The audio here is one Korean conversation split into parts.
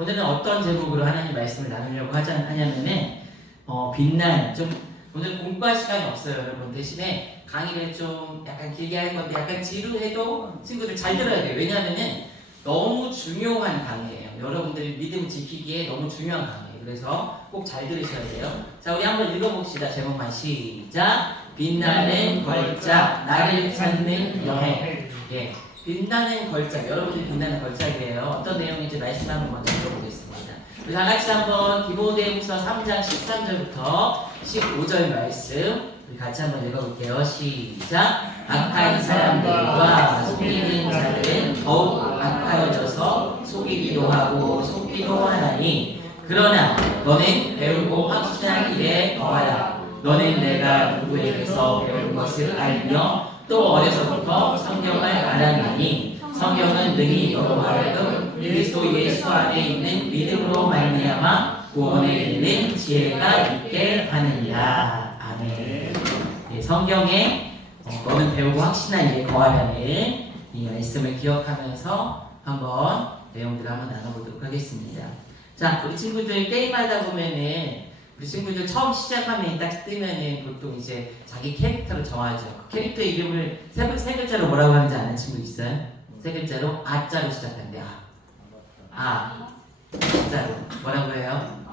오늘은 어떤 제목으로 하나님 말씀을 나누려고 하냐면은 빛나는 좀 오늘 공부할 시간이 없어요 여러분. 대신에 강의를 좀 약간 길게 할 건데 약간 지루해도 친구들 잘 들어야 돼요. 왜냐하면은 너무 중요한 강의예요. 여러분들이 믿음 지키기에 너무 중요한 강의예요. 그래서 꼭 잘 들으셔야 돼요. 자, 우리 한번 읽어봅시다. 제목만 시작. 빛나는 걸작 나를 찾는 여행. 예, 빛나는 걸작. 여러분들이 빛나는 걸작이에요. 어떤 내용인지 말씀 한번 먼저 읽어보겠습니다. 우리 다 같이 한번 디모데후서 3장 13절부터 15절 말씀 우리 같이 한번 읽어볼게요. 시작. 악한 사람들과 속이는 자들은 더욱 악하여져서 속이기도 하고 속기도 하나니 그러나 너는 배우고 확신한 일에 거하라. 너는 내가 누구에게서 배운 것을 알며 또 어려서부터 성경을 알았나니 성경은 능히 너로 하여금 그리스도 예수 안에 있는 믿음으로 말미암아 구원에 이르는 지혜가 있게 하느니라. 아멘. 네, 성경에 너는 배우고 확신한 일에 거하라는 이 말씀을 기억하면서 한번 내용들을 한번 나눠보도록 하겠습니다. 자, 우리 친구들 게임하다 보면은 우리 친구들 처음 시작하면 딱 뜨면은 보통 이제 자기 캐릭터를 정하죠. 그 캐릭터 이름을 세 글자로 뭐라고 하는지 아는 친구 있어요? 세 글자로 아자로 시작한대. 아자로 뭐라고 해요?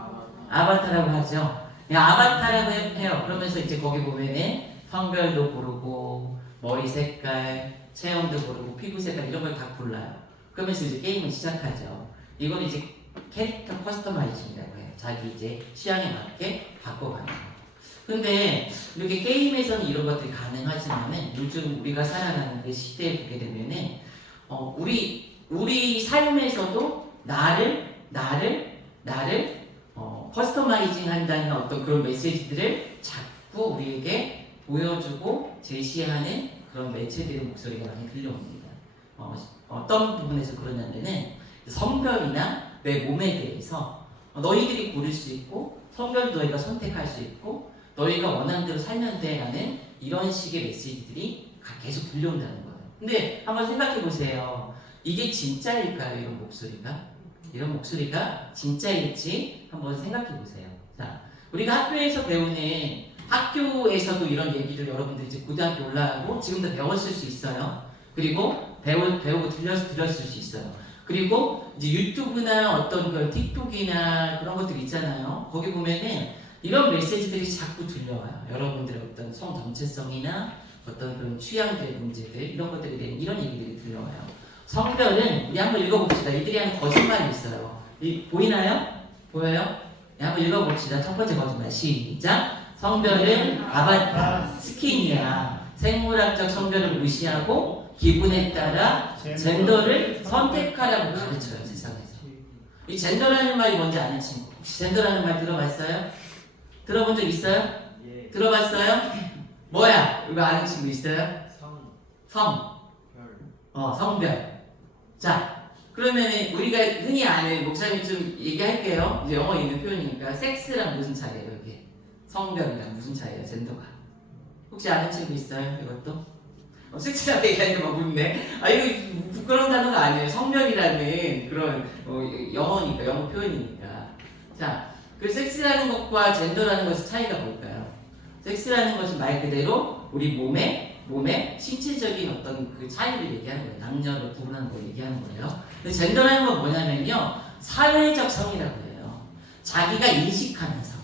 아바타라고 하죠. 그냥 아바타라고 해요. 그러면서 이제 거기 보면은 성별도 고르고 머리 색깔, 체형도 고르고 피부 색깔 이런 걸 다 골라요. 그러면서 이제 게임을 시작하죠. 이건 이제 캐릭터 커스터마이징이라고 해요. 자기 이제 취향에 맞게 바꿔가는 거. 근데 이렇게 게임에서는 이런 것들이 가능하지만은 요즘 우리가 살아가는 그 시대에 보게 되면은 우리 삶에서도 나를 커스터마이징 한다는 어떤 그런 메시지들을 자꾸 우리에게 보여주고 제시하는 그런 매체들의 목소리가 많이 들려옵니다. 어떤 부분에서 그러냐면은 성별이나 내 몸에 대해서 너희들이 고를 수 있고 성별도 너희가 선택할 수 있고 너희가 원하는 대로 살면 돼 라는 이런 식의 메시지들이 계속 들려온다는 거예요. 근데 한번 생각해 보세요. 이게 진짜일까요? 이런 목소리가 진짜일지 한번 생각해 보세요. 자, 우리가 학교에서 배우는 학교에서도 이런 얘기를 여러분들이 이제 고등학교 올라가고 지금도 배웠을 수 있어요. 그리고 배우고 들렸을 수 있어요. 그리고 이제 유튜브나 어떤 그 틱톡이나 그런 것들 있잖아요. 거기 보면은 이런 메시지들이 자꾸 들려와요. 여러분들의 어떤 성 정체성이나 어떤 그런 취향들의 문제들 이런 것들에 대한 이런 얘기들이 들려와요. 성별은 우리 한번 읽어봅시다. 이들이 하는 거짓말이 있어요. 보이나요? 보여요? 네, 한번 읽어봅시다. 첫 번째 거짓말 시작. 성별은 아바타, 스킨이야. 생물학적 성별을 무시하고 기분에 따라 젠더를 선택하라고 가르쳐요. 세상에서. 이 젠더라는 말이 뭔지 아는 친구 혹시 젠더라는 말 들어봤어요? 들어본 적 있어요? 예. 들어봤어요? 뭐야? 이거 아는 친구 있어요? 성. 성별. 자, 그러면 우리가 흔히 아는 목사님 좀 얘기할게요. 이제 영어 있는 표현이니까 섹스랑 무슨 차이예요? 이게 성별이랑 무슨 차이예요? 젠더가. 혹시 아는 친구 있어요? 이것도? 섹스라고 얘기하니까 막 묻네. 이거 부끄러운 단어가 아니에요. 성별이라는 그런 영어니까, 영어 표현이니까. 자, 그 섹스라는 것과 젠더라는 것의 차이가 뭘까요? 섹스라는 것은 말 그대로 우리 몸의 신체적인 어떤 그 차이를 얘기하는 거예요. 남녀를 구분하는 걸 얘기하는 거예요. 근데 젠더라는 건 뭐냐면요, 사회적 성이라고 해요. 자기가 인식하는 성.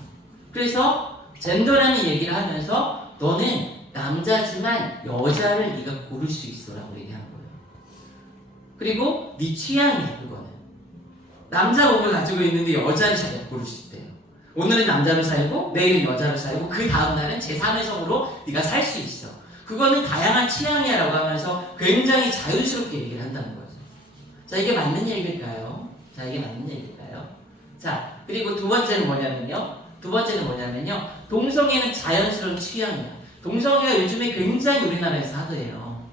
그래서 젠더라는 얘기를 하면서 너는 남자지만 여자를 네가 고를 수 있어라고 얘기하는 거예요. 그리고 네 취향이야 그거는. 남자 몸을 가지고 있는데 여자를 자기가 고를 수 있대요. 오늘은 남자로 살고 내일은 여자로 살고 그 다음날은 제3의 성으로 네가 살 수 있어. 그거는 다양한 취향이야 라고 하면서 굉장히 자유스럽게 얘기를 한다는 거죠. 자, 이게 맞는 얘기일까요? 자, 그리고 두 번째는 뭐냐면요. 동성애는 자연스러운 취향이야. 동성애가 요즘에 굉장히 우리나라에서 하드해요.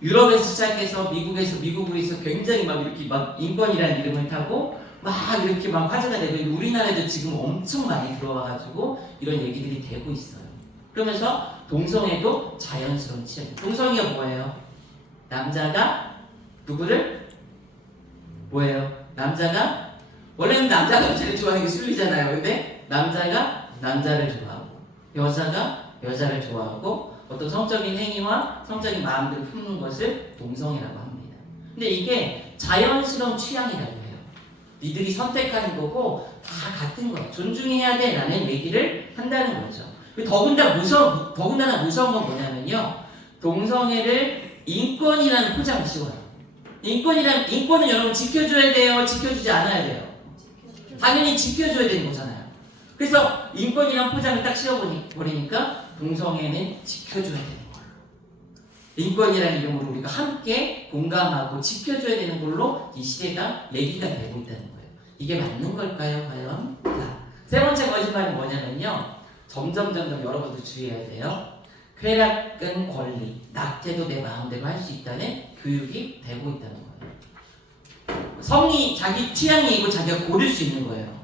유럽에서 시작해서 미국에서 굉장히 막 이렇게 막 인권이라는 이름을 타고 막 이렇게 막 화제가 되고 우리나라에도 지금 엄청 많이 들어와가지고 이런 얘기들이 되고 있어요. 그러면서 동성애도 자연스러운 취향. 동성애가 뭐예요? 남자가 누구를? 뭐예요? 남자가 원래는 남자가 여자를 좋아하는 게 순리잖아요. 근데 남자가 남자를 좋아하고 여자가 여자를 좋아하고 어떤 성적인 행위와 성적인 마음들을 품는 것을 동성애라고 합니다. 근데 이게 자연스러운 취향이라고 해요. 니들이 선택하는 거고 다 같은 거야. 존중해야 돼라는 얘기를 한다는 거죠. 더군다나 무서운 건 뭐냐면요. 동성애를 인권이라는 포장을 씌워요. 인권은 여러분 지켜줘야 돼요? 지켜주지 않아야 돼요? 당연히 지켜줘야 되는 거잖아요. 그래서 인권이란 포장을 딱 씌워버리니까 동성애는 지켜줘야 되는 걸로. 인권이라는 이름으로 우리가 함께 공감하고 지켜줘야 되는 걸로 이 시대가 얘기가 되고 있다는 거예요. 이게 맞는 걸까요, 과연? 자, 세 번째 거짓말은 뭐냐면요. 점점 여러분도 주의해야 돼요. 쾌락은 권리, 낙태도 내 마음대로 할 수 있다는 교육이 되고 있다는 거예요. 성이 자기 취향이고 자기가 고를 수 있는 거예요.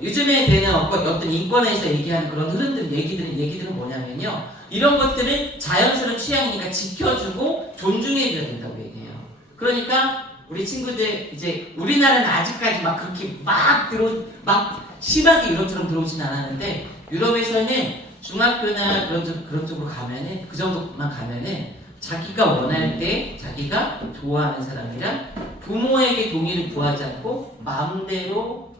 요즘에 되는 어떤 인권에서 얘기하는 그런 얘기들은 뭐냐면요. 이런 것들은 자연스러운 취향이니까 지켜주고 존중해줘야 된다고 얘기해요. 그러니까 우리 친구들 이제 우리나라는 아직까지 막 그렇게 막 심하게 유럽처럼 들어오진 않았는데 유럽에서는 중학교나 그런 쪽으로 가면은 그 정도만 가면은 자기가 원할 때 자기가 좋아하는 사람이랑 부모에게 동의를 구하지 않고 마음대로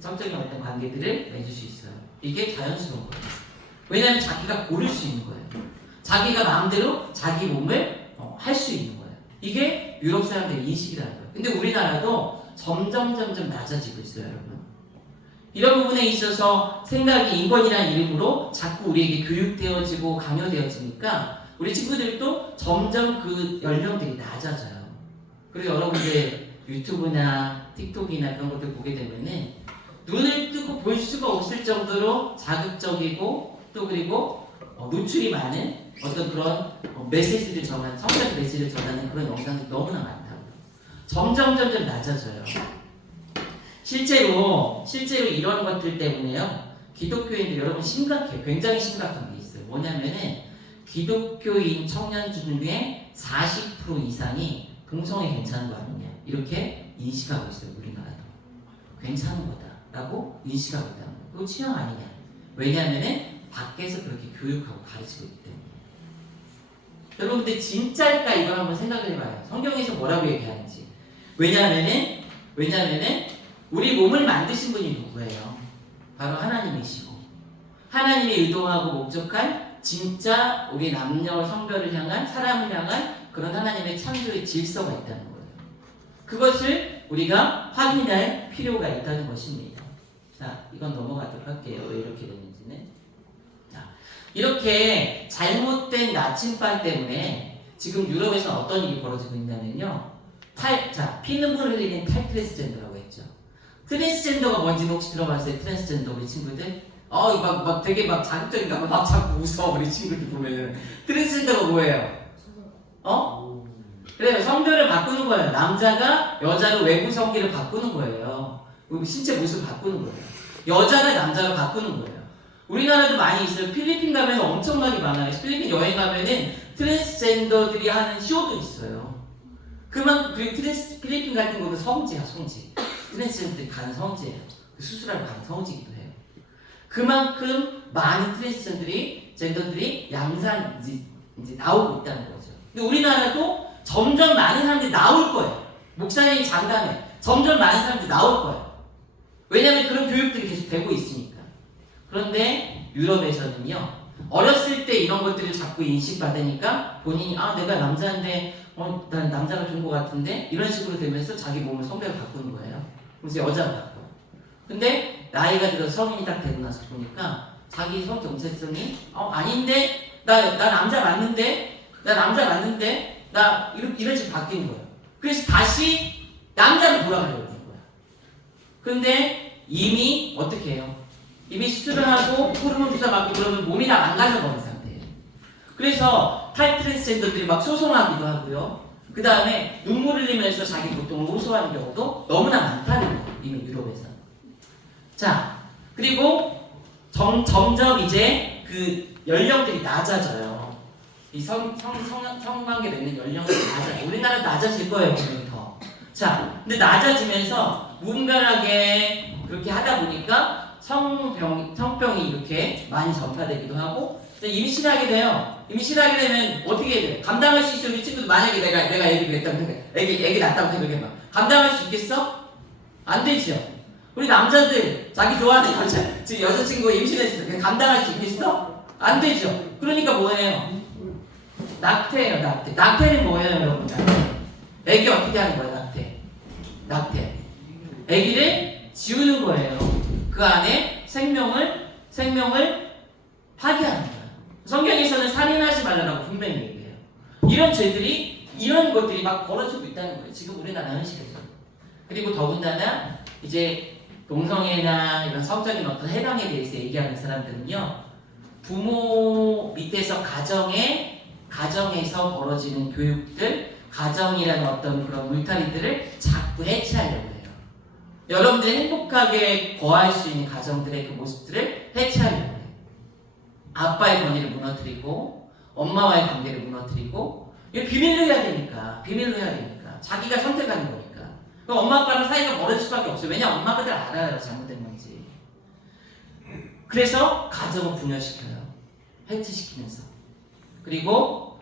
성적인 어떤 관계들을 맺을 수 있어요. 이게 자연스러운 거예요. 왜냐하면 자기가 고를 수 있는 거예요. 자기가 마음대로 자기 몸을 할 수 있는 거예요. 이게 유럽 사람들의 인식이라는 거예요. 근데 우리나라도 점점 낮아지고 있어요, 여러분. 이런 부분에 있어서 생각이 인권이라는 이름으로 자꾸 우리에게 교육되어지고 강요되어지니까 우리 친구들도 점점 그 연령들이 낮아져요. 그리고 여러분들 유튜브나 틱톡이나 그런 것들 보게 되면은 눈을 뜨고 볼 수가 없을 정도로 자극적이고 또 그리고 노출이 많은 어떤 그런 메시지를 전하는 성적 메시지를 전하는 그런 영상들이 너무나 많다고요. 점점 낮아져요. 실제로 이런 것들 때문에요. 기독교인들 여러분 심각해요. 굉장히 심각한 게 있어요. 뭐냐면은 기독교인 청년 중에 40% 이상이 동성애 괜찮은 거 아니냐 이렇게 인식하고 있어요. 우리나라도 괜찮은 거다라고 인식하고 있다는 거예요. 그거 취향 아니냐? 왜냐하면은 밖에서 그렇게 교육하고 가르치고 있기 때문에. 여러분 근데 진짜일까 이걸 한번 생각을 해봐요. 성경에서 뭐라고 얘기하는지. 왜냐하면은 우리 몸을 만드신 분이 누구예요? 바로 하나님이시고 하나님이 의도하고 목적한 진짜 우리 남녀 성별을 향한 사람을 향한 그런 하나님의 창조의 질서가 있다는 거예요. 그것을 우리가 확인할 필요가 있다는 것입니다. 자, 이건 넘어가도록 할게요. 왜 이렇게 됐는지는. 자, 이렇게 잘못된 나침반 때문에 지금 유럽에서 어떤 일이 벌어지고 있냐면요. 피눈물 흘리는 탈트랜스젠더라고 했죠. 트랜스젠더가 뭔지는 혹시 들어봤어요? 트랜스젠더 우리 친구들? 되게 자극적인가 봐. 막 자꾸 웃어 우리 친구들 보면은. 트랜스젠더가 뭐예요? 그래요. 성별을 바꾸는 거예요. 남자가 여자로 외부 성기를 바꾸는 거예요. 신체 모습을 바꾸는 거예요. 여자가 남자가 바꾸는 거예요. 우리나라도 많이 있어요. 필리핀 가면 엄청나게 많아요. 필리핀 여행 가면은 트랜스젠더들이 하는 쇼도 있어요. 그만큼 필리핀 같은 거는 성지야, 성지. 트랜스젠더들이 가는 성지예요. 수술하러 가는 성지기도 해요. 그만큼 많은 트랜스젠더들이 양산 이제 나오고 있다는 거죠. 근데 우리나라도 점점 많은 사람들이 나올 거예요. 목사님이 장담해. 점점 많은 사람들이 나올 거예요. 왜냐하면 그런 교육들이 계속 되고 있으니까. 그런데 유럽에서는요. 어렸을 때 이런 것들을 자꾸 인식받으니까 본인이 내가 남자인데 난 남자가 좋은 것 같은데 이런 식으로 되면서 자기 몸을 성별을 바꾸는 거예요. 그래서 여자가 바꿔요. 근데 나이가 들어서 성인이 딱 되고 나서 보니까 자기 성 정체성이 아닌데 나 남자 맞는데 나 이런 식으로 바뀌는 거예요. 그래서 다시 남자로 돌아가려고 하는 거예요. 근데 이미 어떻게 해요? 이미 수술을 하고 호르몬 주사 맞고 그러면 몸이 다 망가져버린 상태예요. 그래서 탈트랜스젠더들이 막 소송하기도 하고요. 그 다음에 눈물 흘리면서 자기 고통을 호소하는 경우도 너무나 많다는 거예요. 이미 유럽에서. 자, 그리고 점점 이제 그 연령들이 낮아져요. 이 성관계 맺는 연령들이 낮아요. 우리나라도 낮아질 거예요, 분명히 더. 자, 근데 낮아지면서 무분별하게 그렇게 하다 보니까 성병이 이렇게 많이 전파되기도 하고, 임신하게 돼요. 임신하게 되면 어떻게 해야 돼요? 감당할 수 있어? 우리 친구들 만약에 내가 애기 냈다고 생각해. 애기 낳았다고 생각해봐. 감당할 수 있겠어? 안 되죠. 우리 남자들 자기 좋아하는 여자친구가 임신했어. 그냥 감당할 수 있겠어? 안 되죠. 그러니까 뭐예요? 낙태예요, 낙태. 낙태는 뭐예요, 여러분? 애기 어떻게 하는 거예요, 낙태. 애기를 지우는 거예요. 그 안에 생명을 파괴하는 거예요. 성경에서는 살인하지 말라고 분명히 얘기해요. 이런 것들이 막 벌어지고 있다는 거예요. 지금 우리나라 현실에서. 그리고 더군다나 이제 동성애나 이런 성적인 어떤 해방에 대해서 얘기하는 사람들은요, 부모 밑에서 가정에서 벌어지는 교육들, 가정이라는 어떤 그런 물타리들을 자꾸 해체하려고 해요. 여러분들이 행복하게 거할 수 있는 가정들의 그 모습들을 해체하려고 해요. 아빠의 권위를 무너뜨리고 엄마와의 관계를 무너뜨리고, 이거 비밀로 해야 되니까 자기가 선택하는 거니까. 그럼 엄마 아빠랑 사이가 멀어질 수밖에 없어요. 왜냐, 엄마가 들 알아요, 잘못된 건지. 그래서 가정을 분열시켜요, 해체시키면서. 그리고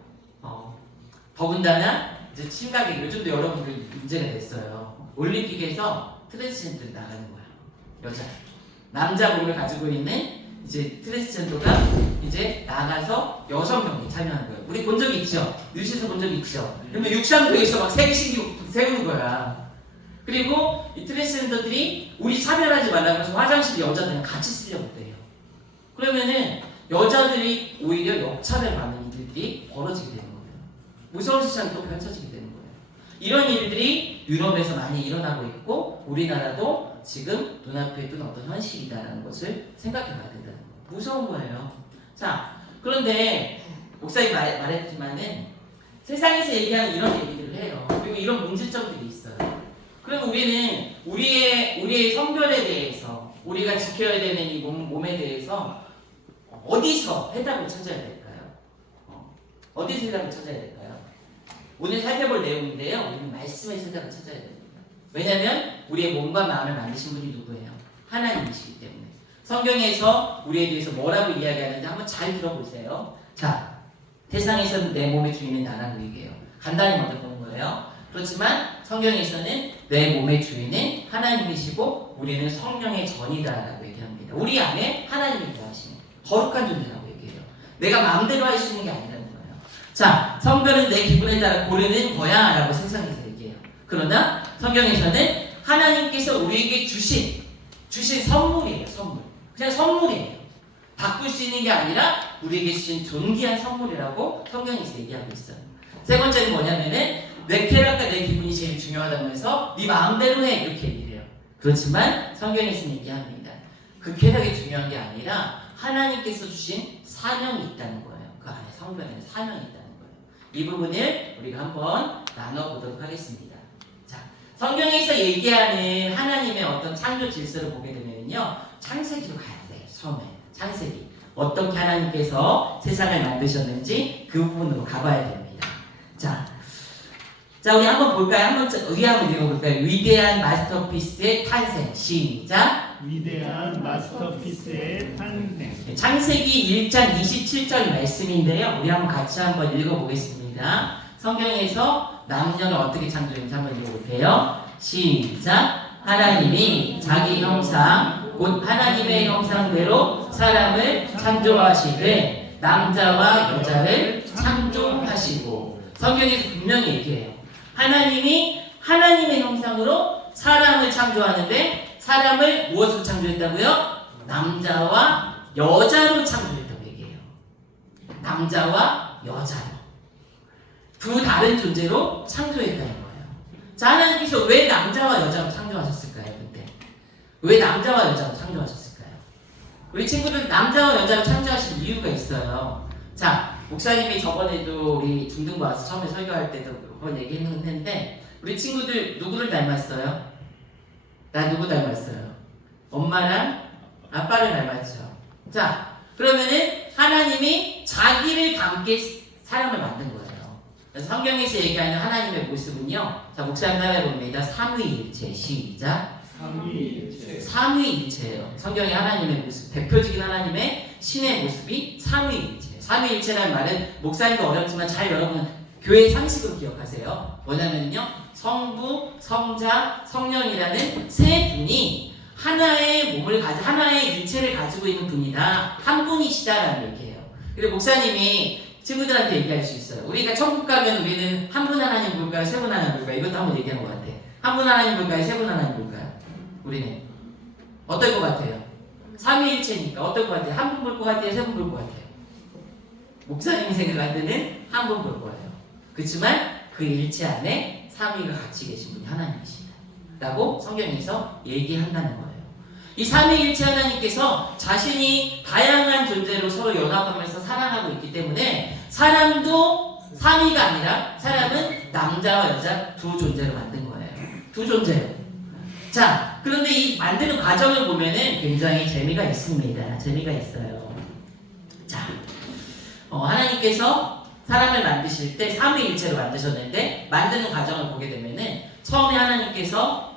더군다나 이제 심각하게 요즘도 여러분들 문제가 됐어요. 올림픽에서 트랜스젠더들이 나가는 거야. 여자, 남자 몸을 가지고 있는 이제 트랜스젠더가 이제 나가서 여성 경기 참여하는 거예요. 우리 본 적이 있죠? 뉴스에서 본 적이 있죠? 그러면 육상부에서 막 세우는 거야. 그리고 이 트랜스젠더들이 우리 차별하지 말라고 해서 화장실 여자들은 같이 쓰려고 해요. 그러면은 여자들이 오히려 역차별받는 일들이 벌어지게 되는 거예요. 무서운 세상이 또 펼쳐지게 되는 거예요. 이런 일들이 유럽에서 많이 일어나고 있고, 우리나라도 지금 눈앞에 둔 어떤 현실이다라는 것을 생각해 봐야 된다는 거예요. 무서운 거예요. 자, 그런데 목사님 말했지만은 세상에서 얘기하는 이런 얘기들을 해요. 그리고 이런 문제점들이 있어요. 그럼 우리는 우리의 성별에 대해서, 우리가 지켜야 되는 이 몸에 대해서 어디서 해답을 찾아야 될까요? 어디서 해답을 찾아야 될까요? 오늘 살펴볼 내용인데요, 우리는 말씀에서 해답을 찾아야 됩니다. 왜냐하면 우리의 몸과 마음을 만드신 분이 누구예요? 하나님이시기 때문에. 성경에서 우리에 대해서 뭐라고 이야기하는지 한번 잘 들어보세요. 자, 세상에서는 내 몸의 주인은 나라고 얘기해요. 간단히 먼저 보는 거예요. 그렇지만 성경에서는 내 몸의 주인은 하나님이시고 우리는 성령의 전이다라고 얘기합니다. 우리 안에 하나님이 거하시는 거룩한 존재라고 얘기해요. 내가 마음대로 할 수 있는 게 아니라는 거예요. 자, 성별은 내 기분에 따라 고르는 거야 라고 세상에서 얘기해요. 그러나 성경에서는 하나님께서 우리에게 주신 선물이에요. 선물. 그냥 선물이에요. 바꿀 수 있는 게 아니라 우리에게 주신 존귀한 선물이라고 성경에서 얘기하고 있어요. 세 번째는 뭐냐면은 내 쾌락과 내 기분이 제일 중요하다면서 네 마음대로 해, 이렇게 얘기해요. 그렇지만 성경에서는 얘기합니다. 그 쾌락이 중요한 게 아니라 하나님께서 주신 사명이 있다는 거예요. 그 안에 성경에는 사명이 있다는 거예요. 이 부분을 우리가 한번 나눠보도록 하겠습니다. 자, 성경에서 얘기하는 하나님의 어떤 창조 질서를 보게 되면요, 창세기로 가야 돼요. 처음에 창세기, 어떻게 하나님께서 세상을 만드셨는지 그 부분으로 가봐야 됩니다. 자, 우리 한번 볼까요? 한번 읽어볼까요? 위대한 마스터피스의 탄생. 시작. 위대한 마스터피스의 탄생. 창세기 1장 27절 말씀인데요, 우리 같이 한번 읽어보겠습니다. 성경에서 남녀를 어떻게 창조했는지 한번 읽어볼게요. 시작. 하나님이 자기 형상 곧 하나님의 형상대로 사람을 창조하시되 남자와 여자를 창조하시고. 성경에서 분명히 얘기해요. 하나님이 하나님의 형상으로 사람을 창조하는데 사람을 무엇으로 창조했다고요? 남자와 여자로 창조했다고 얘기해요. 남자와 여자로. 두 다른 존재로 창조했다는 거예요. 자, 하나님께서 왜 남자와 여자로 창조하셨을까요? 근데 왜 남자와 여자로 창조하셨을까요? 우리 친구들 남자와 여자로 창조하신 이유가 있어요. 자, 목사님이 저번에도 우리 중등부 와서 처음에 설교할 때도 한번 얘기했는데, 우리 친구들 누구를 닮았어요? 나 누구 닮았어요? 엄마랑 아빠를 닮았죠. 자, 그러면은 하나님이 자기를 닮게 사람을 만든 거예요. 그래서 성경에서 얘기하는 하나님의 모습은요. 자, 목사님 따라해 봅니다. 삼위일체. 시작. 삼위일체. 삼위일체예요. 성경의 하나님의 모습, 대표적인 하나님의 신의 모습이 삼위일체. 삼위일체라는 말은 목사님도 어렵지만 잘 여러분 교회 상식으로 기억하세요. 뭐냐면요, 성부, 성자, 성령이라는 세 분이 하나의 몸을 하나의 일체를 가지고 있는 분이다. 한 분이시다라는 얘기예요. 그리고 목사님이 친구들한테 얘기할 수 있어요. 우리가 천국 가면 우리는 한 분 하나님 볼까요? 세 분 하나님 볼까요? 이것도 한번 얘기하는 것 같아. 한 분 하나님 볼까요? 세 분 하나님 볼까요? 우리는 어떨 것 같아요? 삼위일체니까 어떨 것 같아요? 한 분 볼 것 같아요? 세 분 볼 것 같아요? 목사님이 생각할 때는 한 분 볼 거예요. 그렇지만 그 일체 안에 삼위가 같이 계신 분이 하나님이시다 라고 성경에서 얘기한다는 거예요. 이 삼위일체 하나님께서 자신이 다양한 존재로 서로 연합하면서 사랑하고 있기 때문에 사람도 삼위가 아니라 사람은 남자와 여자 두 존재로 만든 거예요. 두 존재요. 자, 그런데 이 만드는 과정을 보면은 굉장히 재미가 있습니다. 재미가 있어요. 자, 하나님께서 사람을 만드실 때 삼위일체로 만드셨는데 만드는 과정을 보게 되면은 처음에 하나님께서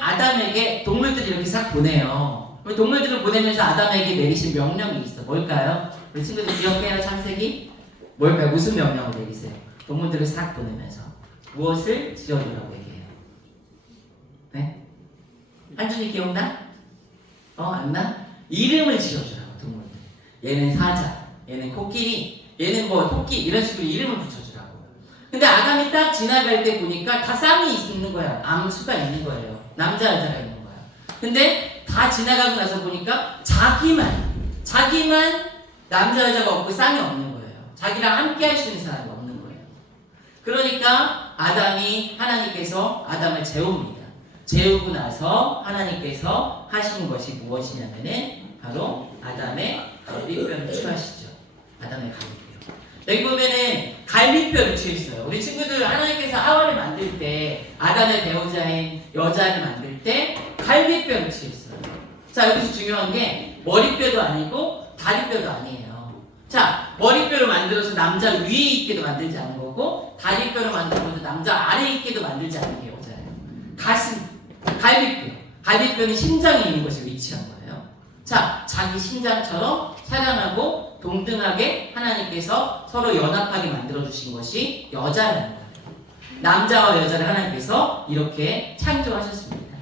아담에게 동물들이 이렇게 싹 보내요. 동물들을 보내면서 아담에게 내리신 명령이 있어. 뭘까요? 우리 친구들 기억해요? 창세기? 뭘까요? 무슨 명령을 내리세요? 동물들을 싹 보내면서 무엇을 지어주라고 얘기해요? 네? 한준이 기억나? 안 나? 이름을 지어주라고. 동물들. 얘는 사자, 얘는 코끼리, 얘는 뭐 토끼, 이런 식으로 이름을 붙여주라고. 근데 아담이 딱 지나갈 때 보니까 다 쌍이 있는 거야. 암수가 있는 거예요. 남자 여자가 있는 거야. 근데 다 지나가고 나서 보니까 자기만 남자 여자가 없고 쌍이 없는 거예요. 자기랑 함께 할 수 있는 사람이 없는 거예요. 그러니까 하나님께서 아담을 재웁니다. 재우고 나서 하나님께서 하신 것이 무엇이냐면은 바로 아담의 갈비뼈를 취하시죠. 아담의 갈비뼈. 여기 보면은 갈비뼈를 취했어요. 우리 친구들 하나님께서 하와를 만들 때 아담의 배우자인 여자를 만들 때 갈비뼈를 취했어요. 자, 여기서 중요한 게 머리뼈도 아니고 다리뼈도 아니에요. 자, 머리뼈를 만들어서 남자 위에 있게도 만들지 않은 거고 다리뼈를 만들어서 남자 아래에 있게도 만들지 않은 게 여자예요. 가슴, 갈비뼈는 심장에 있는 곳에 위치한 거예요. 자, 자기 심장처럼 사랑하고 동등하게 하나님께서 서로 연합하게 만들어주신 것이 여자라는 거예요. 남자와 여자를 하나님께서 이렇게 창조하셨습니다.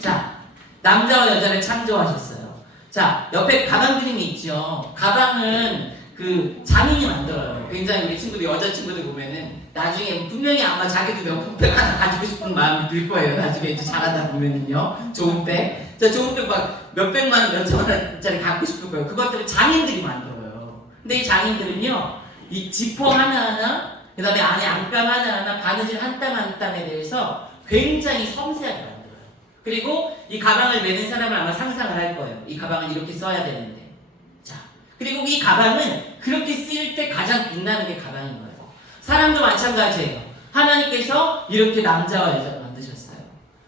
자, 남자와 여자를 창조하셨어요. 자, 옆에 가방 그림이 있죠. 가방은 그 장인이 만들어요. 굉장히 우리 친구들, 여자 친구들 보면은 나중에 분명히 아마 자기도 명품백 하나 가지고 싶은 마음이 들 거예요. 나중에 이제 잘하다 보면은요. 좋은 백. 자, 좋은 백 막 몇백만 원, 몇천만 원짜리 갖고 싶을 거예요. 그것들을 장인들이 만들어요. 근데 이 장인들은요, 이 지퍼 하나하나, 그 다음에 안에 안감 하나하나, 바느질 한 땀 한 땀에 대해서 굉장히 섬세하게 만들어요. 그리고 이 가방을 매는 사람을 아마 상상을 할 거예요. 이 가방을 이렇게 써야 되는데. 자, 그리고 이 가방은 그렇게 쓰일 때 가장 빛나는 게 가방인 거예요. 사람도 마찬가지예요. 하나님께서 이렇게 남자와 여자를 만드셨어요.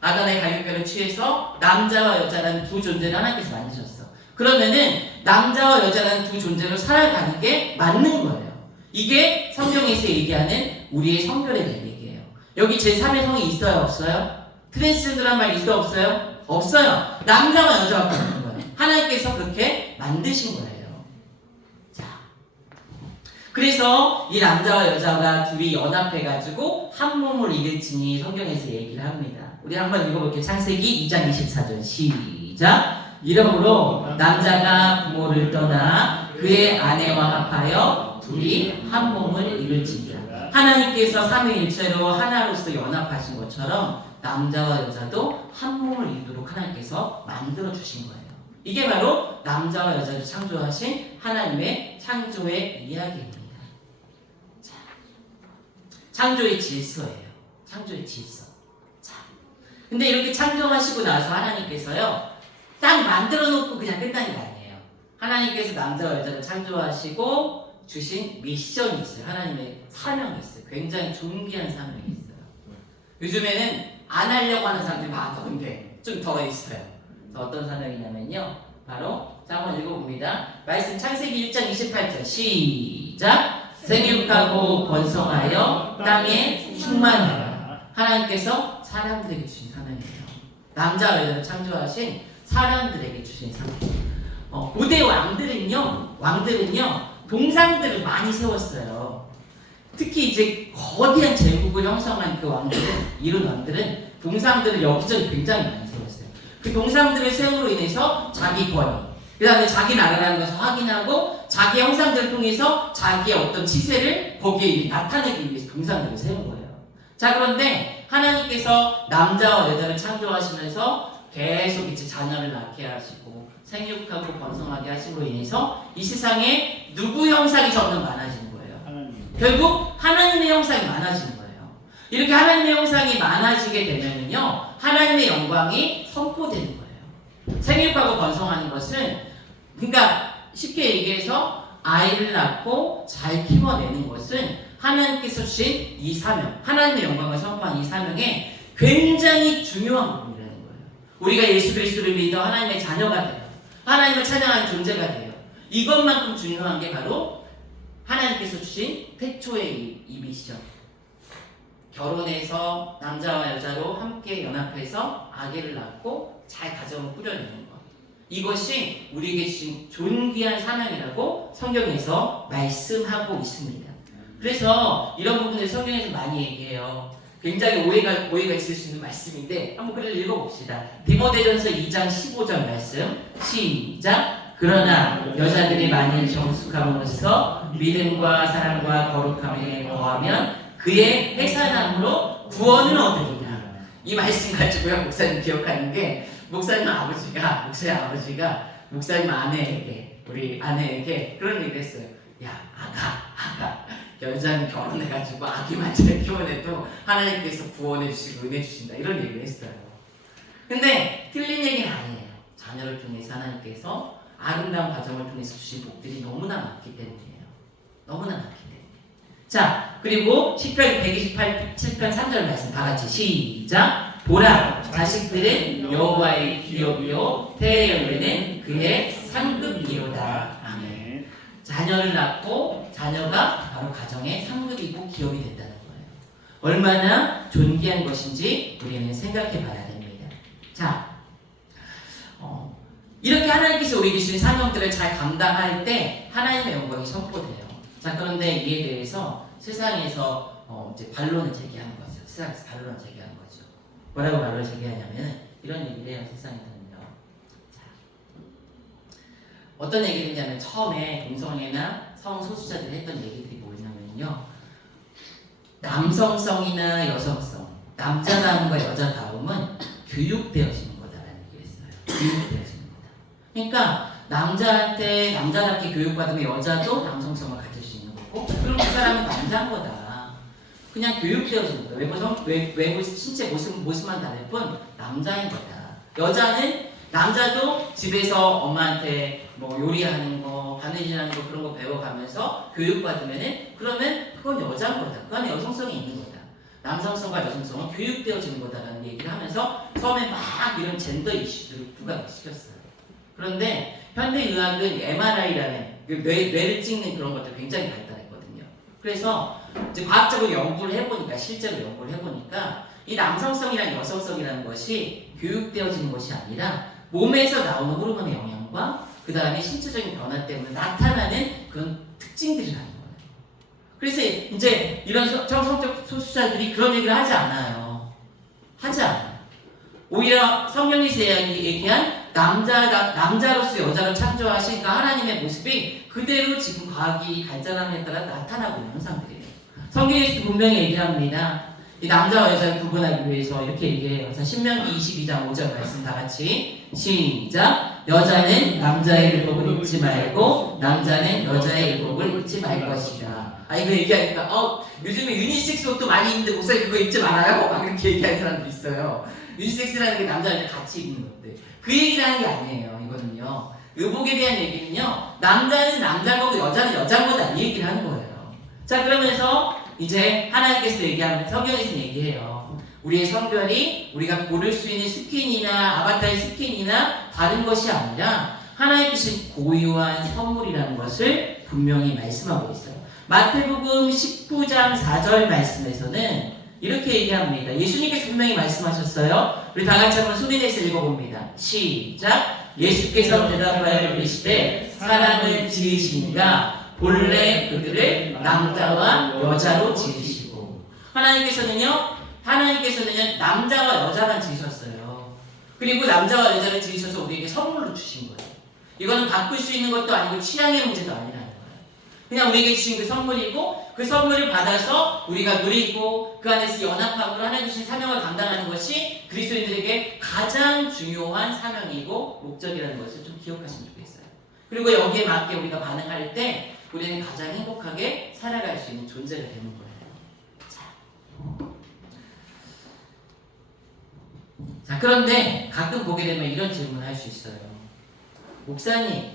아담의 갈비뼈를 취해서 남자와 여자라는 두 존재를 하나님께서 만드셨어. 그러면은 남자와 여자라는 두 존재로 살아가는 게 맞는 거예요. 이게 성경에서 얘기하는 우리의 성결에 대한 얘기예요. 여기 제3의 성이 있어요? 없어요? 트랜스젠더란 말 있어요? 없어요? 없어요. 남자와 여자가 없는 거예요. 하나님께서 그렇게 만드신 거예요. 자, 그래서 이 남자와 여자가 둘이 연합해가지고 한 몸을 이룰지니 성경에서 얘기를 합니다. 우리 한번 읽어볼게요. 창세기 2장 24절 시작. 이러므로 남자가 부모를 떠나 그의 아내와 합하여 둘이 한 몸을 이룰지니라. 하나님께서 삼위일체로 하나로서 연합하신 것처럼 남자와 여자도 한 몸을 이루도록 하나님께서 만들어 주신 거예요. 이게 바로 남자와 여자를 창조하신 하나님의 창조의 이야기입니다. 자, 창조의 질서예요. 창조의 질서. 자, 근데 이렇게 창조하시고 나서 하나님께서요, 딱 만들어 놓고 그냥 끝나는 게 아니에요. 하나님께서 남자와 여자를 창조하시고 주신 미션이 있어요. 하나님의 사명이 있어요. 굉장히 존귀한 사명이 있어요. 요즘에는 안 하려고 하는 사람들이 많던데 좀 더 있어요. 어떤 사명이냐면요, 바로 자, 한번 읽어봅니다. 말씀 창세기 1장 28절 시작. 생육하고 번성하여 땅에 충만하라. 하나님께서 사람들에게 주신 사명이에요. 남자와 여자를 창조하신 사람들에게 주신 사명. 고대 왕들은요 동상들을 많이 세웠어요. 특히 이제 거대한 제국을 형성한 그 왕들은, 이룬 왕들은 동상들을 여기저기 굉장히 많이 세웠어요. 그 동상들을 세움으로 인해서 자기 권위, 그 다음에 자기 나라라는 것을 확인하고 자기 형상들을 통해서 자기의 어떤 치세를 거기에 나타내기 위해서 동상들을 세운 거예요. 자, 그런데 하나님께서 남자와 여자를 창조하시면서 계속 이제 자녀를 낳게 하시고 생육하고 번성하게 하심으로 인해서 이 세상에 누구 형상이 점점 많아지는 거예요. 결국 하나님의 형상이 많아지는 거예요. 이렇게 하나님의 형상이 많아지게 되면요 하나님의 영광이 선포되는 거예요. 생육하고 번성하는 것은, 그러니까 쉽게 얘기해서 아이를 낳고 잘 키워내는 것은 하나님께서 주신 이 사명, 하나님의 영광을 선포한 이 사명에 굉장히 중요한 부분이라는 거예요. 우리가 예수 그리스도를 믿어 하나님의 자녀가 돼요. 하나님을 찬양하는 존재가 돼요. 이것만큼 중요한 게 바로 하나님께서 주신 태초의 이 미션. 결혼해서 남자와 여자로 함께 연합해서 아기를 낳고 잘 가정을 꾸려내는 것. 이것이 우리에게 주신 존귀한 사명이라고 성경에서 말씀하고 있습니다. 그래서 이런 부분을 성경에서 많이 얘기해요. 굉장히 오해가 있을 수 있는 말씀인데 한번 글을 읽어봅시다. 디모데전서 2장 15절 말씀 시작. 그러나 여자들이 만일 정숙함으로써 믿음과 사랑과 거룩함에 거하면 그의 해산함으로 구원을 얻으리라. 이 말씀 가지고요 목사님 기억하는 게, 목사님 아버지가 목사님 아내에게, 우리 아내에게 그런 얘기를 했어요. 야, 아가 여자는 결혼해가지고 아기만 잘 키워내도 하나님께서 구원해 주시고 은혜 주신다, 이런 얘기를 했어요. 근데 틀린 얘기는 아니에요. 자녀를 통해서 하나님께서 아름다운 가정을 통해서 주신 복들이 너무나 많기 때문이에요. 너무나 많기 때문에. 자, 그리고 10편 128편 3절 말씀 다 같이 시작. 보라, 자식들은 여호와의 기업이요 태의 열매는 그의 상급이로다. 아멘. 자녀를 낳고 자녀가 바로 가정의 상급이고 기업이 된다는 거예요. 얼마나 존귀한 것인지 우리는 생각해 봐야 됩니다. 자, 이렇게 하나님께서 우리에게 주신 사명들을 잘 감당할 때 하나님의 영광이 선포돼요. 자, 그런데 이에 대해서 세상에서 이제 반론을 제기하는 거죠. 세상에서 반론을 제기하는 거죠. 뭐라고 반론을 제기하냐면 이런 얘기를 해요. 세상에서는요. 자, 어떤 얘기를 했냐면 처음에 동성애나 성소수자들이 했던 얘기들이 뭐냐면요. 남성성이나 여성성, 남자다움과 여자다움은 교육되어지는 거다라는 얘기를 했어요. 교육되어지는 거다. 그러니까 남자한테 남자답게 교육받으면 여자도 남성성을 가질 수 있는 거고, 그럼 그 사람은 남자인 거다. 그냥 교육되어지는 거다. 외부 신체 모습만 다를 뿐 남자인 거다. 여자는, 남자도 집에서 엄마한테 뭐 요리하는 거, 바느질하는 거 그런 거 배워가면서 교육받으면은 그러면 그건 여자인 거다. 그 안에 여성성이 있는 거다. 남성성과 여성성은 교육되어지는 거다라는 얘기를 하면서 처음에 막 이런 젠더 이슈들을 부각시켰어요. 그런데 현대의학은 MRI라는 뇌를 찍는 그런 것들 굉장히 발달했거든요. 그래서 이제 과학적으로 연구를 해보니까, 실제로 연구를 해보니까 이 남성성이랑 여성성이라는 것이 교육되어지는 것이 아니라 몸에서 나오는 호르몬의 영향과 그 다음에 신체적인 변화 때문에 나타나는 그런 특징들이라는 거예요. 그래서 이제 이런 성적 소수자들이 그런 얘기를 하지 않아요. 하지 않아요. 오히려 성경에서 얘기한 남자로서 여자를 창조하신 그 하나님의 모습이 그대로 지금 과학이 발전함에 따라 나타나고 있는 현상들이에요. 성경에서 분명히 얘기합니다. 이 남자와 여자를 구분하기 위해서 이렇게 얘기해요. 자, 신명기 22장 5절 말씀 다 같이 시작. 여자는 남자의 율법을 잊지 말고 남자는 여자의 율법을 잊지 말 것이다. 이거 얘기하니까 요즘에 유니섹스 옷도 많이 입는데 목사님 그거 입지 말아요? 막 이렇게 얘기하는 사람도 있어요. 유니섹스라는 게 남자 여자 같이 입는 것들. 그 얘기를 하는 게 아니에요. 이거는요. 의복에 대한 얘기는요. 남자는 남자인 거고 여자는 여자인 거다. 이 얘기를 하는 거예요. 자, 그러면서 이제 하나님께서 얘기하면 성경에서 얘기해요. 우리의 성별이 우리가 고를 수 있는 스킨이나 아바타의 스킨이나 다른 것이 아니라 하나님께서 고유한 선물이라는 것을 분명히 말씀하고 있어요. 마태복음 19장 4절 말씀에서는 이렇게 얘기합니다. 예수님께서 분명히 말씀하셨어요. 우리 다 같이 한번 소리 내서 읽어봅니다. 시작. 예수께서 대답하여 이르시되 사람을 지으시니가 본래 그들을 남자와 여자로 지으시고. 하나님께서는요 남자와 여자만 지으셨어요. 그리고 남자와 여자를 지으셔서 우리에게 선물로 주신 거예요. 이거는 바꿀 수 있는 것도 아니고 취향의 문제도 아니라는 거예요. 그냥 우리에게 주신 그 선물이고, 그 선물을 받아서 우리가 누리고 그 안에서 연합하고 하나님 주신 사명을 감당하는 것이 그리스도인들에게 가장 중요한 사명이고 목적이라는 것을 좀 기억하시면 좋겠어요. 그리고 여기에 맞게 우리가 반응할 때 우리는 가장 행복하게 살아갈 수 있는 존재가 되는 거예요. 자, 그런데 가끔 보게 되면 이런 질문을 할 수 있어요. 목사님,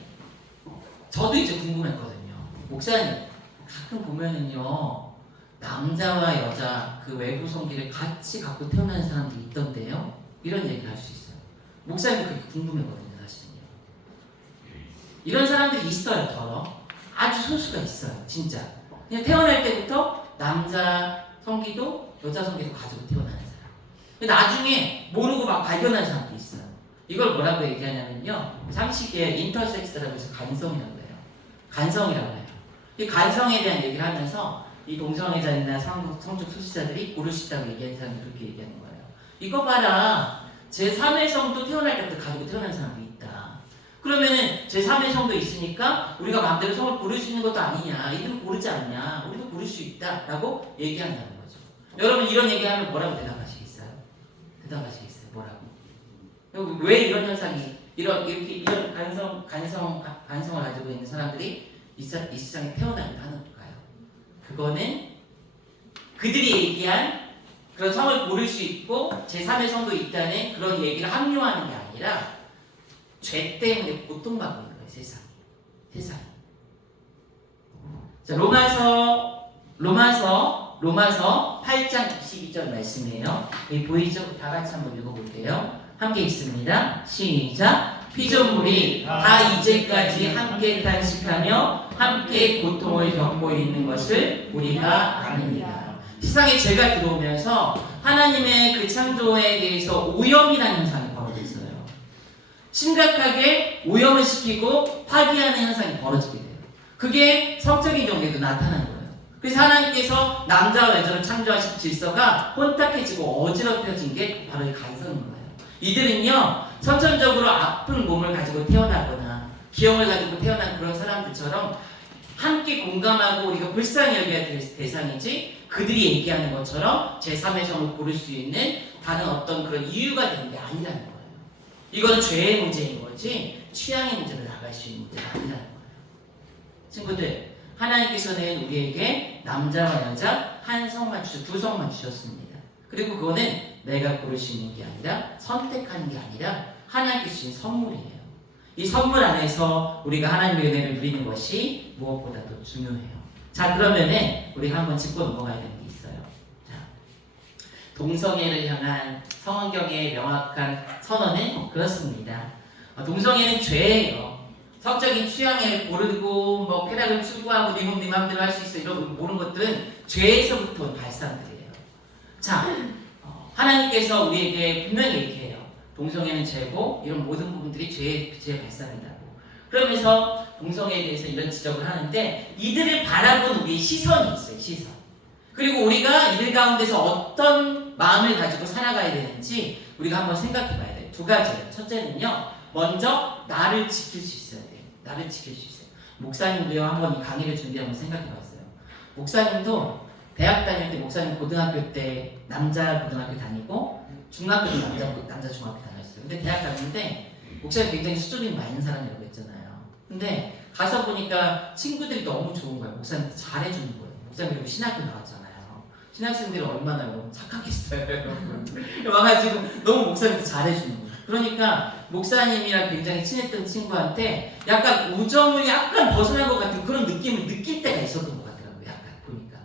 저도 이제 궁금했거든요. 목사님, 가끔 보면은요, 남자와 여자 그 외부 성기를 같이 갖고 태어나는 사람들이 있던데요? 이런 얘기를 할 수 있어요. 목사님도 그렇게 궁금했거든요, 사실은요. 이런 사람들이 있어요, 더러. 아주 소수가 있어요, 진짜. 그냥 태어날 때부터 남자 성기도 여자 성기도 가지고 태어나는 사람. 근데 나중에 모르고 막 발견하는 사람도 있어요. 이걸 뭐라고 얘기하냐면요, 상식에 인터섹스라고 해서 간성이라고 해요. 간성이라고 해요. 이 간성에 대한 얘기를 하면서 이 동성애자나 성적 소수자들이 고를 수 있다고 얘기하는 사람이 그렇게 얘기하는 거예요. 이거 봐라, 제3의 성도 태어날 때부터 가지고 태어난 사람도 있다. 그러면은 제3의 성도 있으니까 우리가 마음대로 성을 고를 수 있는 것도 아니냐, 이들은 고르지 않냐, 우리도 고를 수 있다 라고 얘기한다는 거죠. 여러분, 이런 얘기하면 뭐라고 대답하시겠어요? 뭐라고? 왜 이런 현상이 이런 간성을 가지고 있는 사람들이 이 세상에 태어나기도 하는 걸까요? 그거는 그들이 얘기한 그런 성을 고를 수 있고 제3의 성도 있다는 그런 얘기를 합리화하는 게 아니라 죄 때문에 고통받고 있는 거예요. 세상이. 자, 로마서 8장 22절 말씀이에요. 여기 보이죠? 다 같이 한번 읽어볼게요. 함께 읽습니다. 시작. 피조물이 다 이제까지 함께 탄식하며 함께 고통을 겪고 있는 것을 우리가 압니다. 세상에 죄가 들어오면서 하나님의 그 창조에 대해서 오염이라는 현상이 벌어졌어요. 심각하게 오염을 시키고 파괴하는 현상이 벌어지게 돼요. 그게 성적인 경우에도 나타나는 거예요. 그래서 하나님께서 남자와 여자를 창조하신 질서가 혼탁해지고 어지럽혀진 게 바로 이 간성인 거예요. 이들은요, 선천적으로 아픈 몸을 가지고 태어나거나 기형을 가지고 태어난 그런 사람들처럼 함께 공감하고 우리가 불쌍히 여겨야 될 대상이지, 그들이 얘기하는 것처럼 제3의 성을 고를 수 있는 다른 어떤 그런 이유가 되는 게 아니라는 거예요. 이건 죄의 문제인 거지 취향의 문제로 나갈 수 있는 문제가 아니라는 거예요. 친구들, 하나님께서는 우리에게 남자와 여자 한 성만 두 성만 주셨습니다. 그리고 그거는 내가 고를 수 있는 게 아니라 선택하는 게 아니라 하나님께 주신 선물이에요. 이 선물 안에서 우리가 하나님의 은혜를 누리는 것이 무엇보다도 중요해요. 자, 그러면은 우리가 한번 짚고 넘어가야 되는 게 있어요. 자, 동성애를 향한 성경의 명확한 선언은 그렇습니다. 동성애는 죄예요. 성적인 취향을 고르고 뭐 쾌락을 추구하고 네 몸 네 맘대로 할 수 있어 이런 모든 것들은 죄에서부터 온 발상들이에요. 자, 하나님께서 우리에게 분명히 얘기해요. 동성애는 죄고 이런 모든 부분들이 죄의 발상이라고. 그러면서 동성애에 대해서 이런 지적을 하는데 이들을 바라본 우리의 시선이 있어요. 시선. 그리고 우리가 이들 가운데서 어떤 마음을 가지고 살아가야 되는지 우리가 한번 생각해 봐야 돼요. 두 가지예요. 첫째는요, 먼저 나를 지킬 수 있어야 돼요. 나를 지킬 수 있어요. 목사님도요, 한번 이 강의를 준비하면 생각해 봤어요. 목사님도 대학 다닐 때, 목사님 고등학교 때 남자 고등학교 다니고 중학교 때 남자 중학교 다녔어요. 근데 대학 다니는데 목사님 굉장히 수준이 많은 사람이라고 했잖아요. 근데 가서 보니까 친구들이 너무 좋은 거예요. 목사님한테 잘해주는 거예요. 목사님 그리고 신학교 나왔잖아요. 신학생들이 얼마나 여러분 착하겠어요. 여러분. 와가지고 너무 목사님한테 잘해주는 거예요. 그러니까 목사님이랑 굉장히 친했던 친구한테 약간 우정을 약간 벗어난 것 같은 그런 느낌을 느낄 때가 있었던 것 같더라고요. 약간 보니까.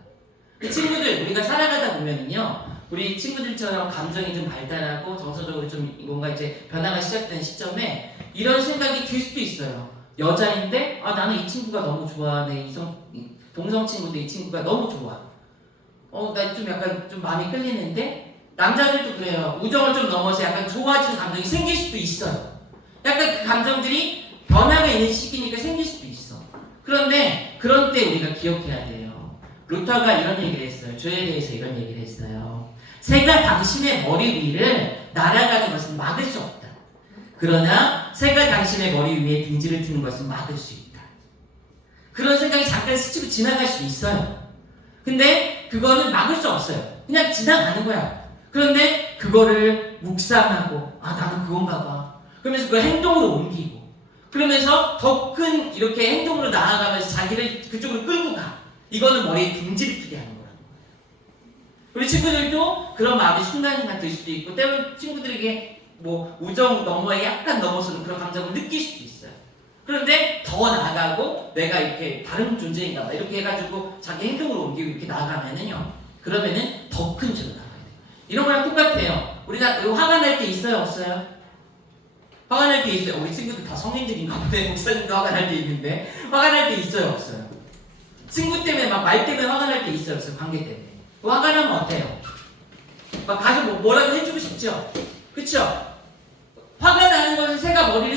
그 친구들 우리가 살아가다 보면은요, 우리 친구들처럼 감정이 좀 발달하고 정서적으로 좀 뭔가 이제 변화가 시작된 시점에 이런 생각이 들 수도 있어요. 여자인데 나는 이 친구가 너무 좋아. 동성 친구도 이 친구가 너무 좋아. 나 좀 약간 좀 마음이 끌리는데 남자들도 그래요. 우정을 좀 넘어서 약간 좋아지는 감정이 생길 수도 있어요. 약간 그 감정들이 변화가 있는 시기니까 생길 수도 있어. 그런데 그런 때 우리가 기억해야 돼요. 루터가 이런 얘기를 했어요. 죄에 대해서 이런 얘기를 했어요. 새가 당신의 머리 위를 날아가는 것은 막을 수 없다. 그러나 새가 당신의 머리 위에 둥지를 트는 것은 막을 수 있다. 그런 생각이 잠깐 스치고 지나갈 수 있어요. 근데 그거는 막을 수 없어요. 그냥 지나가는 거야. 그런데 그거를 묵상하고 나는 그건가 봐. 그러면서 그걸 행동으로 옮기고 그러면서 더 큰 이렇게 행동으로 나아가면서 자기를 그쪽으로 끌고 가. 이거는 머리에 둥지를 트게 하는 거라는 거예요. 우리 친구들도 그런 마음이 순간순간 들 수도 있고 때로는 친구들에게 뭐 우정 너머에 약간 넘어서는 그런 감정을 느낄 수도 있어요. 그런데 더 나아가고 내가 이렇게 다른 존재인가 봐 이렇게 해가지고 자기 행동으로 옮기고 이렇게 나아가면은요 그러면은 더 큰 죄로 나가야 돼요. 이런 거랑 똑같아요. 우리가 화가 날 때 있어요 없어요? 화가 날 때 있어요. 우리 친구들 다 성인들인가 보네. 목사님도 화가 날 때 있는데 화가 날 때 있어요 없어요? 친구 때문에 막 말 때문에 화가 날 때 있어요 없어요? 관계 때문에 화가 나면 어때요? 막 가서 뭐라도 해주고 싶죠? 그쵸? 화가 나는 것은 새가 머리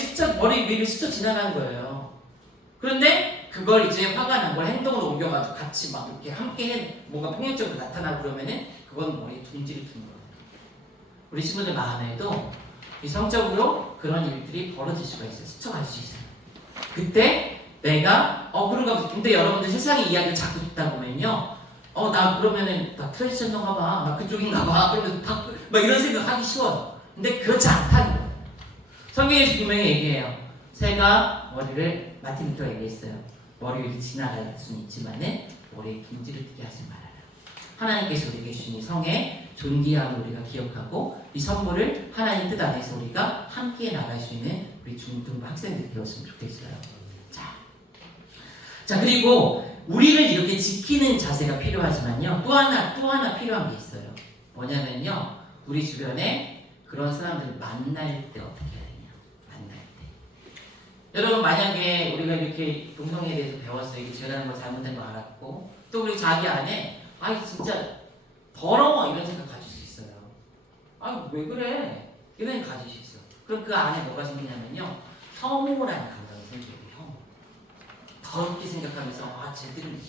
위를 스쳐 지나가는 거예요. 그런데 그걸 이제 화가 난 걸 행동으로 옮겨가지고 같이 막 이렇게 함께 뭔가 폭력적으로 나타나고 그러면은 그건 머리에 둥지를 두는 거예요. 우리 친구들 마음에도 이 성적으로 그런 일들이 벌어질 수가 있어요. 스쳐갈 수 있어요. 그때 내가 그런가 보다. 근데 여러분들 세상의 이야기를 자꾸 듣다 보면요 나 그러면은 나 트랜스젠더인가 봐. 나 그쪽인가 봐. 그러면 막 이런 생각 하기 쉬워요. 근데 그렇지 않다는 거예요. 성경에서 분명히 얘기해요. 새가 머리를 마틴 루터가 얘기했어요. 머리 위를 지나갈 수는 있지만은 머리에 둥지를 뜨게 하지 말아라. 하나님께서 우리에게 주신 이 성의 존귀함을 우리가 기억하고 이 선물을 하나님 뜻 안에서 우리가 함께 나갈 수 있는 우리 중등부 학생들이 되었으면 좋겠어요. 자 그리고 우리를 이렇게 지키는 자세가 필요하지만요 또 하나 필요한 게 있어요. 뭐냐면요 우리 주변에 그런 사람들을 만날 때 어떻게 해야 되냐. 만날 때 여러분 만약에 우리가 이렇게 동성애에 대해서 배웠어요. 이게 죄라는 걸 잘못된 거 알았고 또 우리 자기 안에 진짜 더러워 이런 생각 가질 수 있어요. 왜 그래? 이런 생각 가질 수 있어. 그럼 그 안에 뭐가 생기냐면요 혐오라는 감정이 생겨요. 혐오. 더럽게 생각하면서 쟤들은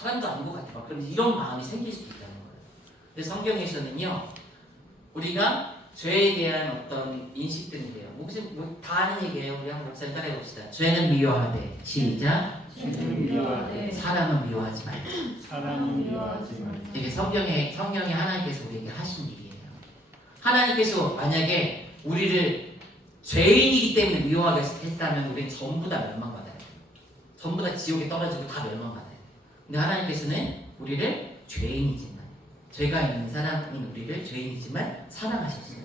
사람도 아닌 것 같아. 그럼 이런 마음이 생길 수도 있다는 거예요. 근데 성경에서는요 우리가 죄에 대한 어떤 인식들인데요. 다 아는 얘기예요. 우리 한번 목사님 따라해 봅시다. 죄는 미워하되 시작. 죄는 미워하되 사람은 미워하지 말라. 사람은 미워하지 말라. 이게 성경에 하나님께서 우리에게 하신 일이에요. 하나님께서 만약에 우리를 죄인이기 때문에 미워하게 했다면 우리는 전부 다 멸망받아요. 전부 다 지옥에 떨어지고 다 멸망받아요. 근데 하나님께서는 우리를 죄인이지만 죄가 있는 사람인 우리를 죄인이지만 사랑하셨어요.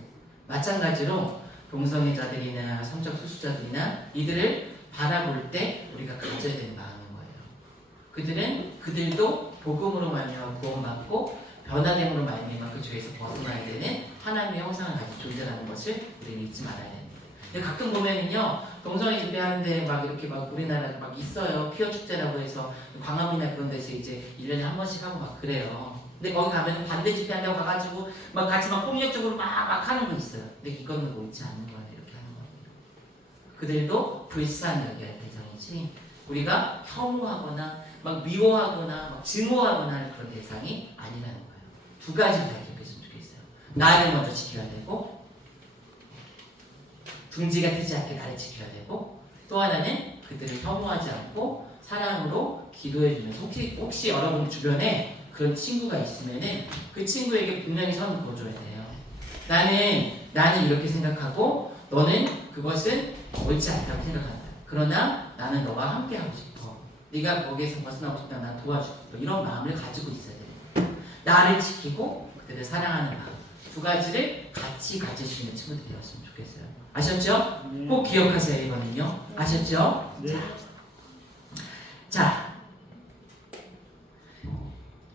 마찬가지로 동성애자들이나 성적 소수자들이나 이들을 바라볼 때 우리가 가져야 되는 마음인 거예요. 그들도 복음으로 말미암아 구원받고 변화됨으로 말미암아 그 죄에서 벗어나야 되는 하나님의 형상을 가진 존재라는 것을 우리는 잊지 말아야 됩니다. 근데 가끔 보면은요 동성애 집회하는데 막 이렇게 막 우리나라에 막 있어요. 피어 축제라고 해서 광화문이나 그런 데서 이제 1년에 한 번씩 하고 막 그래요. 근데 거기 가면 반대 집회한다고 가가지고 막 같이 막 폭력적으로 막 하는 거 있어요. 근데 이거는 옳지 않는 거예요. 이렇게 하는 거예요. 그들도 불쌍히 여겨야 할 대상이지 우리가 혐오하거나 막 미워하거나 막 증오하거나 하는 그런 대상이 아니라는 거예요. 두 가지를 다 기억했으면 좋겠어요. 나를 먼저 지켜야 되고 둥지가 트지 않게 나를 지켜야 되고 또 하나는 그들을 혐오하지 않고 사랑으로 기도해주면서 혹시 여러분 주변에 그런 친구가 있으면은 그 친구에게 분명히 선을 그어줘야 돼요. 나는 이렇게 생각하고 너는 그것은 옳지 않다고 생각한다. 그러나 나는 너와 함께 하고 싶어. 네가 거기에서 벗어나고 싶다. 난 도와주고 이런 마음을 가지고 있어야 돼요. 나를 지키고 그들을 사랑하는 마음 두 가지를 같이 가질 수 있는 친구들이 되었으면 좋겠어요. 아셨죠? 꼭 기억하세요. 이거는요. 아셨죠? 네. 자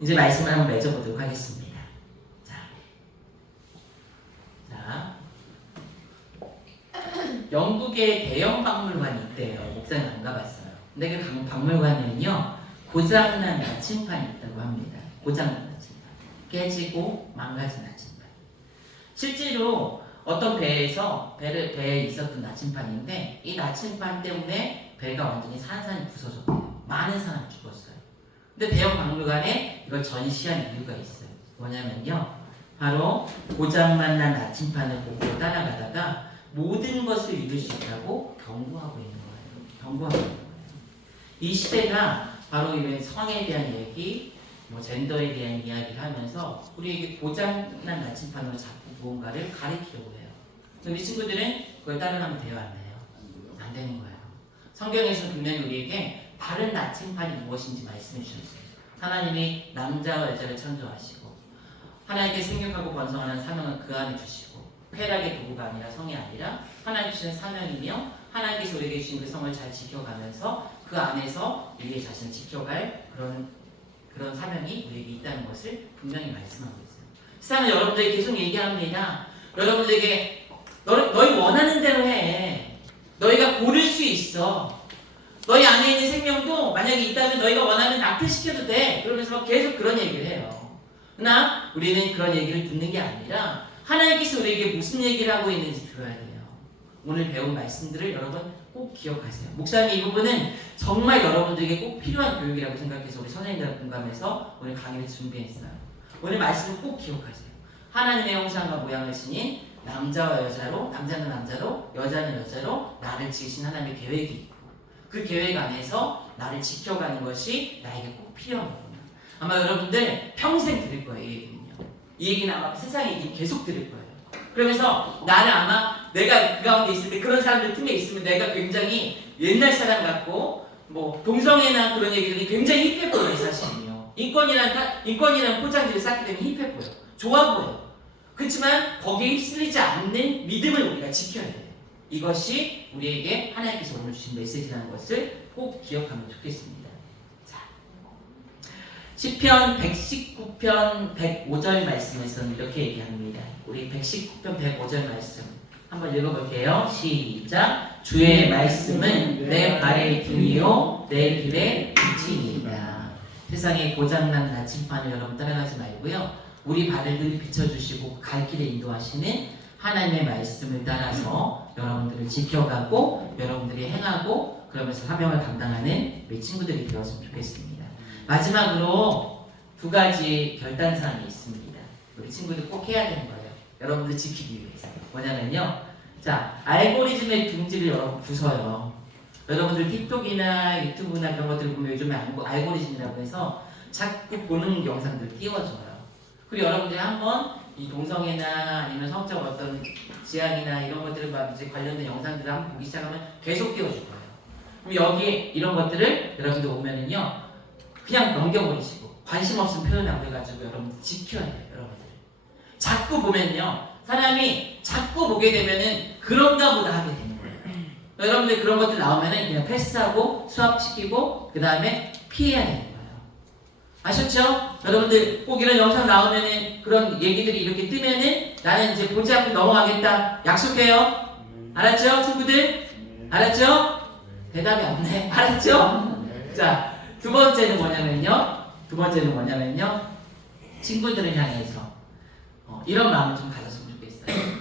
이제 말씀을 한번 맺어보도록 하겠습니다. 자, 영국에 대형 박물관이 있대요. 목사님 안 가봤어요. 근데 그 박물관에는요 고장난 나침판이 있다고 합니다. 고장난 나침판, 깨지고 망가진 나침판. 실제로 어떤 배에 있었던 나침판인데 이 나침판 때문에 배가 완전히 산산이 부서졌대요. 많은 사람이 죽었어요. 근데 대형 박물관에 이걸 전시한 이유가 있어요. 뭐냐면요, 바로 고장만 난 나침판을 보고 따라가다가 모든 것을 잃을 수 있다고 경고하고 있는 거예요. 경고하고 있는 거예요. 이 시대가 바로 이런 성에 대한 얘기, 젠더에 대한 이야기를 하면서 우리에게 고장난 나침판으로 자꾸 무언가를 가리키려고 해요. 우리 친구들은 그걸 따라가면 돼요, 안 돼요? 안 되는 거예요. 성경에서 분명히 우리에게 바른 나침판이 무엇인지 말씀해 주셨어요. 하나님이 남자와 여자를 창조하시고 하나님께 생육하고 번성하는 사명을 그 안에 주시고 쾌락의 도구가 아니라 성이 아니라 하나님 주시는 사명이며 하나님께서 우리에게 주신 그 성을 잘 지켜가면서 그 안에서 우리의 자신을 지켜갈 그런 사명이 우리에게 있다는 것을 분명히 말씀하고 있어요. 세상은 여러분들에게 계속 얘기합니다. 여러분들에게 너희 원하는 대로 해. 너희가 고를 수 있어. 너희 안에 있는 생명도 만약에 있다면 너희가 원하면 낙태시켜도 돼. 그러면서 막 계속 그런 얘기를 해요. 그러나 우리는 그런 얘기를 듣는 게 아니라 하나님께서 우리에게 무슨 얘기를 하고 있는지 들어야 돼요. 오늘 배운 말씀들을 여러분 꼭 기억하세요. 목사님이 이 부분은 정말 여러분들에게 꼭 필요한 교육이라고 생각해서 우리 선생님들과 공감해서 오늘 강의를 준비했어요. 오늘 말씀을 꼭 기억하세요. 하나님의 형상과 모양을 지닌 남자와 여자로, 남자는 남자로, 여자는 여자로 나를 지으신 하나님의 계획이 있고 그 계획 안에서 나를 지켜가는 것이 나에게 꼭 필요한 거구나. 아마 여러분들 평생 들을 거예요, 이 얘기는요. 이 얘기는 아마 세상에 계속 들을 거예요. 그러면서 나는 아마 내가 그 가운데 있을 때 그런 사람들 틈에 있으면 내가 굉장히 옛날 사람 같고 동성애나 그런 얘기들이 굉장히 힙해 보여요, 사실은요. 인권이라는 포장지를 쌓기 때문에 힙해 보여. 좋아 보여. 그렇지만 거기에 휩쓸리지 않는 믿음을 우리가 지켜야 돼요. 이것이 우리에게 하나님께서 오늘 주신 메시지라는 것을 꼭 기억하면 좋겠습니다. 자, 시편 119편 105절 말씀에서는 이렇게 얘기합니다. 우리 119편 105절 말씀 한번 읽어볼게요. 시작. 주의 말씀은 내 발의 등이요 내 길의 빛이니이다. 세상에 고장난 나침판을 여러분 따라가지 말고요. 우리 발을 늘 비춰주시고 갈 길에 인도하시는 하나님의 말씀을 따라서 여러분들을 지켜가고 여러분들이 행하고 그러면서 사명을 감당하는 우리 친구들이 되었으면 좋겠습니다. 마지막으로 두 가지 결단사항이 있습니다. 우리 친구들 꼭 해야 되는 거예요. 여러분들 지키기 위해서. 뭐냐면요, 자, 알고리즘의 둥지를 여러분 부숴요. 여러분들 틱톡이나 유튜브나 그런 것들 보면 요즘에 알고리즘이라고 해서 자꾸 보는 영상들 띄워줘요. 그리고 여러분들이 한번 이 동성애나 아니면 성적 어떤 지향이나 이런 것들을 이제 관련된 영상들을 한번 보기 시작하면 계속 띄워줄 거예요. 그럼 여기 이런 것들을 여러분들 오면은요 그냥 넘겨버리시고 관심 없음 표현 안 해가지고 여러분들 지켜야 돼요. 여러분들 자꾸 보면요 사람이 자꾸 보게 되면은 그런가 보다 하게 되는 거예요. 여러분들 그런 것들 나오면은 그냥 패스하고 수합시키고 그 다음에 피해야 되는 거예요. 아셨죠? 여러분들 꼭 이런 영상 나오면은 그런 얘기들이 이렇게 뜨면은 나는 이제 보지 않고 넘어가겠다 약속해요. 알았죠? 친구들? 알았죠? 대답이 없네. 알았죠? 자, 두 번째는 뭐냐면요 친구들을 향해서 이런 마음을 좀 가졌으면 좋겠어요.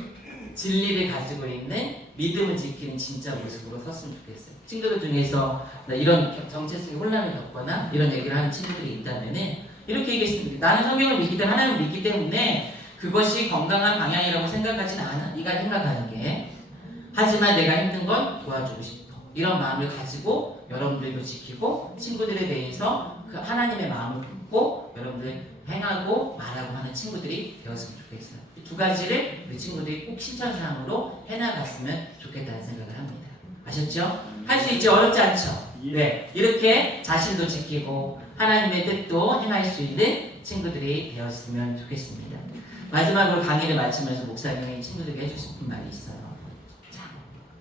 진리를 가지고 있는 믿음을 지키는 진짜 모습으로 섰으면 좋겠어요. 친구들 중에서 이런 정체성의 혼란을 겪거나 이런 얘기를 하는 친구들이 있다면은 이렇게 얘기했습니다. 나는 성경을 믿기 때문에 하나님을 믿기 때문에 그것이 건강한 방향이라고 생각하지는 않아. 네가 생각하는 게. 하지만 내가 힘든 건 도와주고 싶어. 이런 마음을 가지고 여러분들도 지키고 친구들에 대해서 그 하나님의 마음을 품고 여러분들 행하고 말하고 하는 친구들이 되었으면 좋겠어요. 이 두 가지를 우리 친구들이 꼭 실천사항으로 해나갔으면 좋겠다는 생각을 합니다. 아셨죠? 할 수 있죠? 어렵지 않죠? 네, 이렇게 자신도 지키고 하나님의 뜻도 행할 수 있는 친구들이 되었으면 좋겠습니다. 마지막으로 강의를 마치면서 목사님이 친구들에게 해주고 싶은 말이 있어요. 자,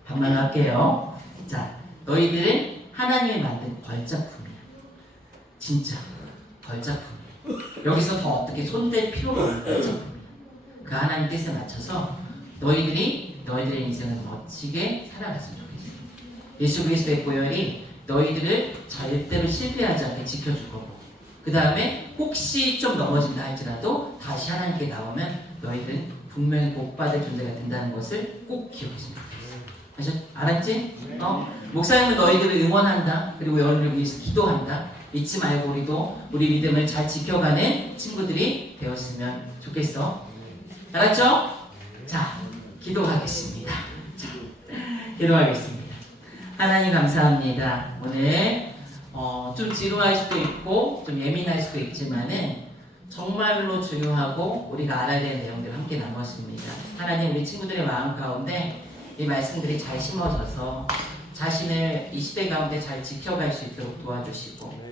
반말할게요. 자, 너희들은 하나님이 만든 걸작품이야. 진짜 걸작품이야. 여기서 더 어떻게 손댈 필요가 없는 걸작품이야. 그 하나님 뜻에 맞춰서 너희들이 너희들의 인생을 멋지게 살아갔으면 좋겠어. 예수 그리스도의 보혈이 너희들을 절대로 실패하지 않게 지켜줄 거고, 그 다음에 혹시 좀 넘어진다 할지라도 다시 하나님께 나오면 너희들은 분명히 복받을 존재가 된다는 것을 꼭 기억했으면 좋겠어. 알았지? 목사님은 너희들을 응원한다. 그리고 너희를 위해서 기도한다. 잊지 말고 우리 믿음을 잘 지켜가는 친구들이 되었으면 좋겠어. 알았죠? 자, 기도하겠습니다. 자, 기도하겠습니다. 하나님 감사합니다. 오늘 좀 지루할 수도 있고 좀 예민할 수도 있지만은 정말로 중요하고 우리가 알아야 되는 내용들을 함께 나눴습니다. 하나님, 우리 친구들의 마음 가운데 이 말씀들이 잘 심어져서 자신을 이 시대 가운데 잘 지켜갈 수 있도록 도와주시고,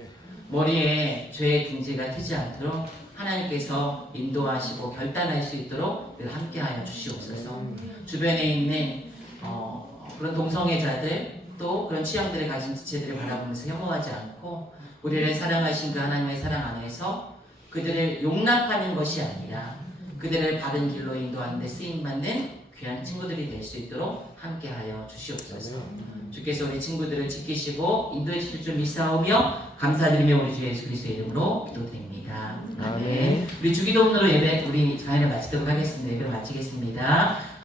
머리에 죄의 둥지가 트지 않도록 하나님께서 인도하시고 결단할 수 있도록 늘 함께하여 주시옵소서. 주변에 있는 그런 동성애자들, 또 그런 취향들을 가진 지체들을 바라보면서 혐오하지 않고 우리를 사랑하신 그 하나님의 사랑 안에서 그들을 용납하는 것이 아니라 그들을 바른 길로 인도하는 데 쓰임받는 귀한 친구들이 될 수 있도록 함께하여 주시옵소서. 주께서 우리 친구들을 지키시고 인도해 주실 줄 믿사오며 감사드리며 우리 주 예수 그리스도의 이름으로 기도드립니다. 아멘. 우리 주기도문으로 예배 우리 강연을 마치도록 하겠습니다. 예배를 마치겠습니다.